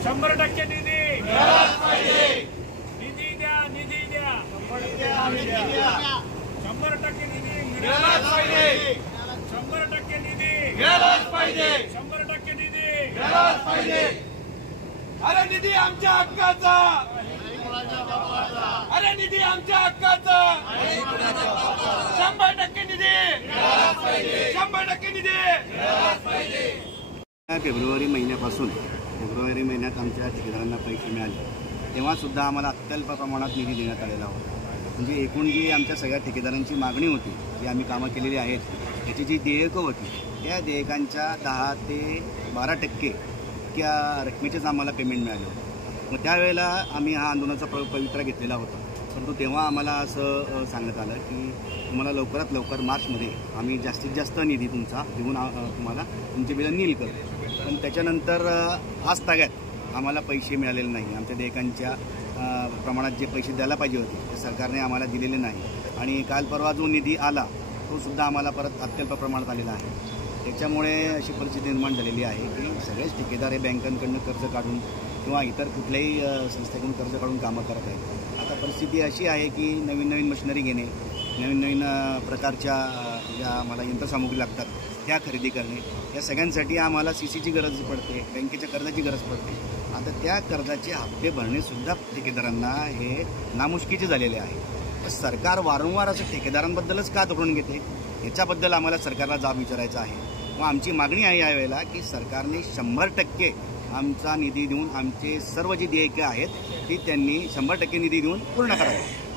100% निधी निधी द्या 100% निधी 100% निधी 100% निधी अरे निधी आमच्या हक्काचा, अरे निधी आमच्या हक्काचा, 100% निधी 100% निधी। फेब्रुवारी महिन्यात आमच्या ठेकेदारांना पैसे मिळाले तेव्हा सुद्धा आम्हाला अत्यल्प प्रमाणात निधी देण्यात आलेला होता। म्हणजे एकूण जी आमच्या सगळ्या ठेकेदारांची मागणी होती, जी आम्ही कामं केलेली आहेत, त्याची जी देयकं होती त्या देयकांच्या 10 ते 12% त्या रकमेचेच आम्हाला पेमेंट मिळालं होतं। मग त्यावेळेला आम्ही हा आंदोलनाचा पवित्रा घेतलेला होता, परंतु तेव्हा आम्हाला असं सांगण्यात आलं की तुम्हाला लवकरात लवकर मार्चमध्ये आम्ही जास्तीत जास्त निधी तुमचा देऊन तुम्हाला तुमचे बिलं नील करू। पण त्याच्यानंतर आज ताग्यात आम्हाला पैसे मिळालेले नाही। आमच्या देयकांच्या प्रमाणात जे पैसे द्यायला पाहिजे होते ते सरकारने आम्हाला दिलेले नाही। आणि काल परवा जो निधी आला तो सुद्धा आम्हाला परत अत्यल्प प्रमाणात आलेला आहे। त्याच्यामुळे अशी परिस्थिती निर्माण झालेली आहे की सगळेच ठेकेदार हे बँकांकडून कर्ज काढून किंवा इतर कुठल्याही संस्थेकडून कर्ज काढून कामं करत आहेत। आता परिस्थिती अशी आहे की नवीन नवीन मशिनरी घेणे, नवीन नवीन प्रकारच्या ज्या आम्हाला यंत्रसामुग्री लागतात त्या खरेदी करणे, या सगळ्यांसाठी आम्हाला सीसीची गरज पडते, बँकेच्या कर्जाची गरज पडते। आता त्या कर्जाचे हप्ते भरणेसुद्धा ठेकेदारांना हे नामुष्कीचे झालेले आहे। तर सरकार वारंवार असं ठेकेदारांबद्दलच का धोरण घेते याच्याबद्दल आम्हाला सरकारला जाब विचारायचा आहे। व आमची मागणी आहे यावेळेला की सरकारने 100% आमचा निधी देऊन आमचे सर्व जी देयके आहेत ती त्यांनी 100% निधी देऊन पूर्ण करावी।